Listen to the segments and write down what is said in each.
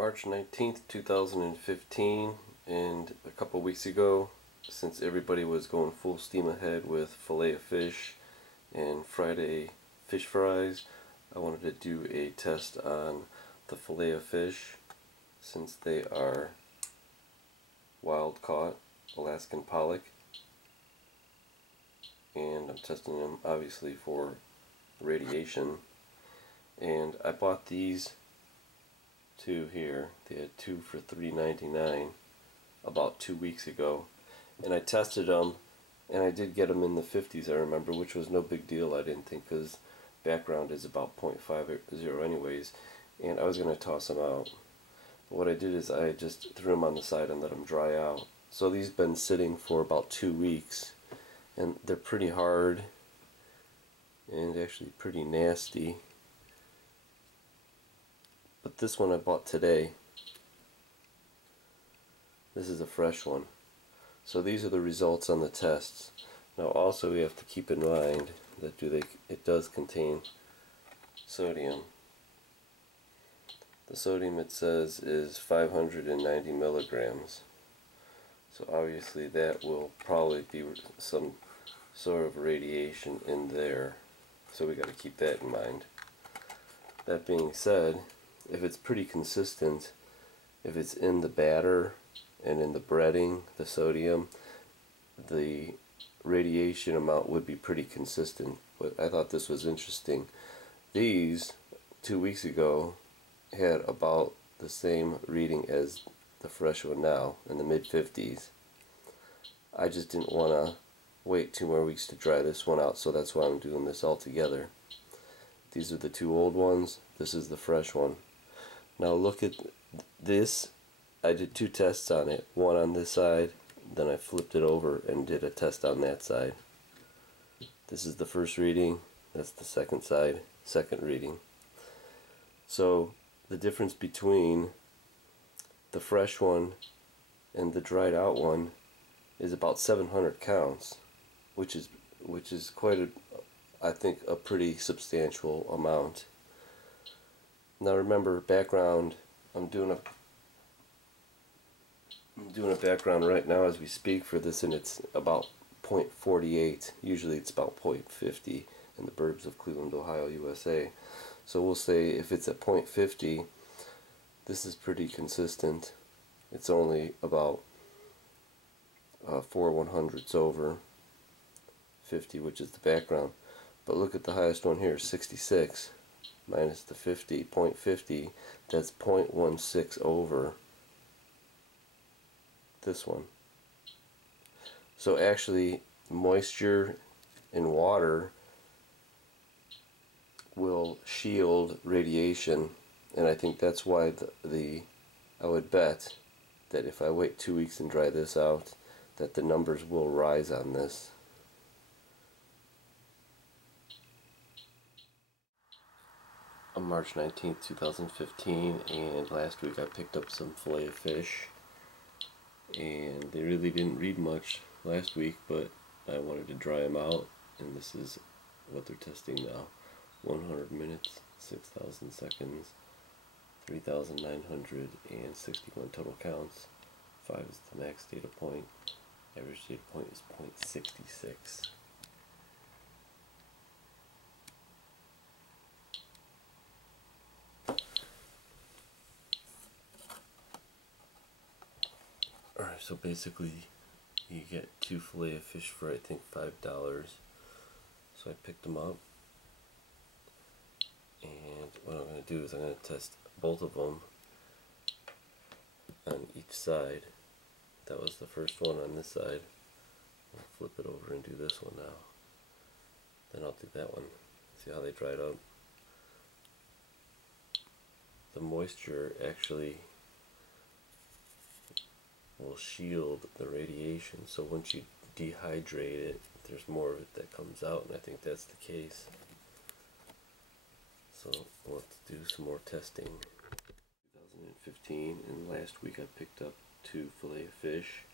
March 19th, 2015, and a couple weeks ago, since everybody was going full steam ahead with Filet O Fish and Friday fish fries, I wanted to do a test on the Filet O Fish since they are wild caught Alaskan pollock, and I'm testing them obviously for radiation. And I bought these two here. They had two for $3.99 about 2 weeks ago, and I tested them, and I did get them in the 50s, I remember, which was no big deal, I didn't think, because background is about 0.50 anyways, and I was going to toss them out. But what I did is I just threw them on the side and let them dry out. So these have been sitting for about 2 weeks, and they're pretty hard and actually pretty nasty. But this one I bought today. This is a fresh one. So these are the results on the tests. Now also we have to keep in mind that it does contain sodium. The sodium, it says, is 590 milligrams. So obviously that will probably be some sort of radiation in there. So we got to keep that in mind. That being said, if it's pretty consistent, if it's in the batter and in the breading, the sodium, the radiation amount would be pretty consistent. But I thought this was interesting. These 2 weeks ago had about the same reading as the fresh one now, in the mid-50s. I just didn't want to wait 2 more weeks to dry this one out, so that's why I'm doing this all together. These are the two old ones. This is the fresh one. Now look at this. I did 2 tests on it. One on this side, then I flipped it over and did a test on that side. This is the first reading. That's the second side, second reading. So the difference between the fresh one and the dried out one is about 700 counts, which is quite a, I think, a pretty substantial amount. Now remember, background, I'm doing a background right now as we speak for this, and it's about 0.48. Usually it's about 0.50 in the burbs of Cleveland, Ohio, USA. So we'll say if it's at 0.50, this is pretty consistent. It's only about 4/100ths over 50, which is the background. But look at the highest one here, 66 minus the 50, 0.50, that's 0.16 over this one. So actually, moisture in water will shield radiation, and I think that's why I would bet that if I wait 2 weeks and dry this out, that the numbers will rise on this. On March 19th, 2015, and last week I picked up some Filet O Fish, and they really didn't read much last week, but I wanted to dry them out, and this is what they're testing now. 100 minutes, 6,000 seconds, 3,961 total counts. 5 is the max data point. Average data point is 0.66. Alright, so basically you get 2 Filet O Fish for I think $5. So I picked them up, and what I'm going to do is I'm going to test both of them on each side. That was the first one on this side. I'll flip it over and do this one now. Then I'll do that one. See how they dried up. The moisture actually will shield the radiation, so once you dehydrate it, there's more of it that comes out, and I think that's the case. So let's do some more testing. 2015, and last week I picked up 2 Filet O Fish,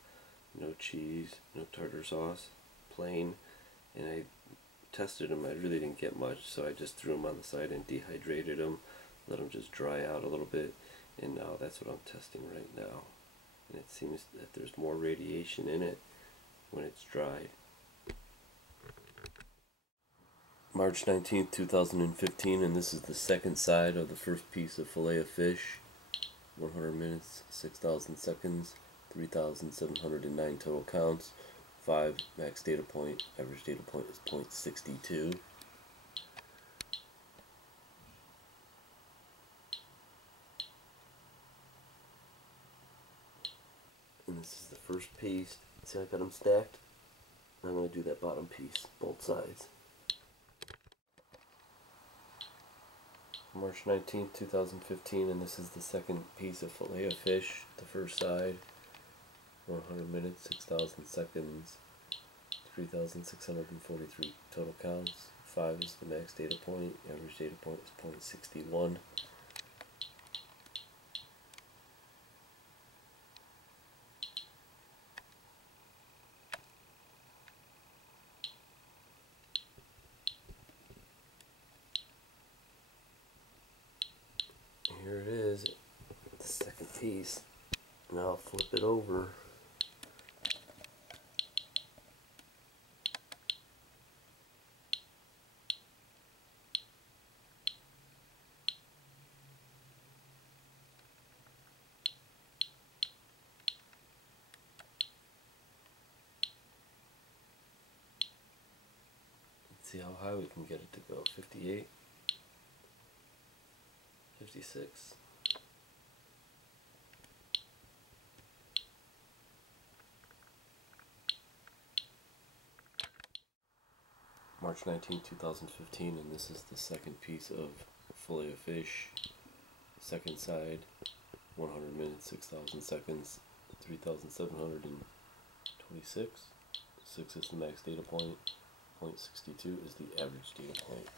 no cheese, no tartar sauce, plain, and I tested them. I really didn't get much, so I just threw them on the side and dehydrated them, let them just dry out a little bit, And now that's what I'm testing right now. And it seems that there's more radiation in it when it's dried. March 19th, 2015, and this is the second side of the first piece of Filet O Fish. 100 minutes, 6,000 seconds, 3,709 total counts, 5 max data point, average data point is .62. And this is the first piece. See, I got them stacked. I'm going to do that bottom piece, both sides. March 19th, 2015, and this is the second piece of Filet O Fish. The first side, 100 minutes, 6,000 seconds, 3,643 total counts. 5 is the max data point, average data point is .61. Here it is, the second piece. Now I'll flip it over. Let's see how high we can get it to go. 58, 56. March 19, 2015, and this is the second piece of Filet O Fish. Second side, 100 minutes, 6,000 seconds, 3,726. 6 is the max data point, .62 is the average data point.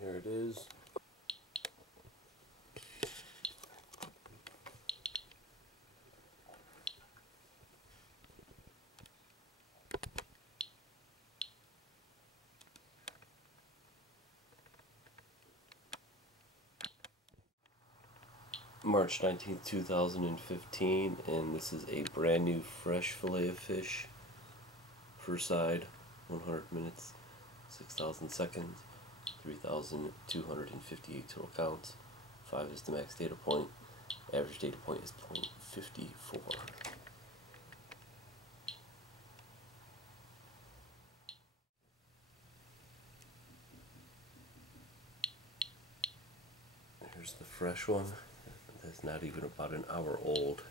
Here it is. March 19th, 2015, and this is a brand new fresh Filet of Fish. First side, 100 minutes, 6,000 seconds, 3,258 total counts. 5 is the max data point. Average data point is .54. Here's the fresh one. That's not even about an hour old.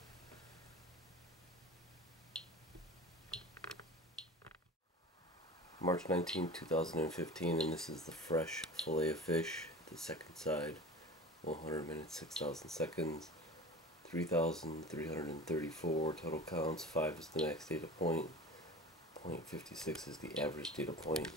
March 19, 2015, and this is the fresh Filet of Fish, the second side, 100 minutes, 6,000 seconds, 3,334 total counts. 5 is the max data point, .56 is the average data point.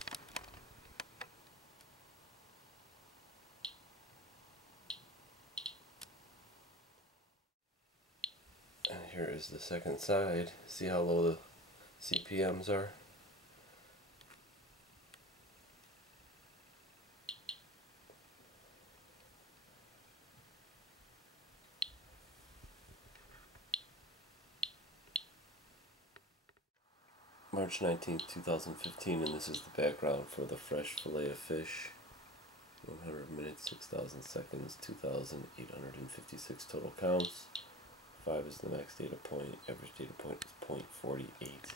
And here is the second side. See how low the CPMs are? March 19th, 2015, and this is the background for the fresh Filet of Fish. 100 minutes, 6,000 seconds, 2,856 total counts. 5 is the max data point, average data point is .48.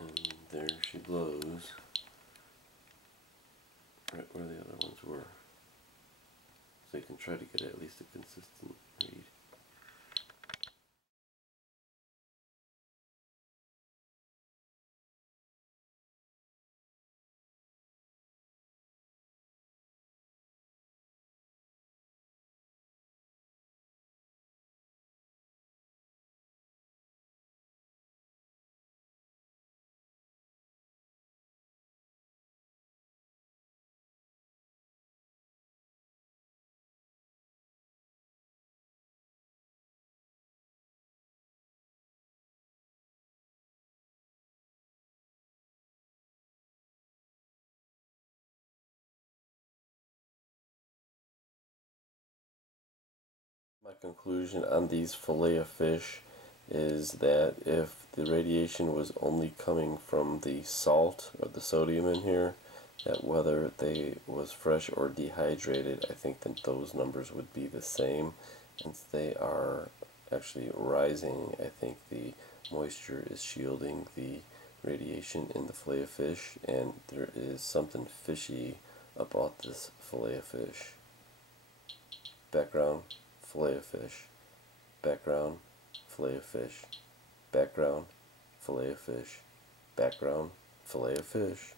And there she blows, right where the other ones were. So you can try to get at least a consistent read. My conclusion on these fillet of fish is that if the radiation was only coming from the salt or the sodium in here, that whether they was fresh or dehydrated, I think that those numbers would be the same. Since they are actually rising, I think the moisture is shielding the radiation in the fillet of fish, and there is something fishy about this fillet of fish. Background, fillet of fish. Background, fillet of fish. Background, fillet of fish. Background, fillet of fish.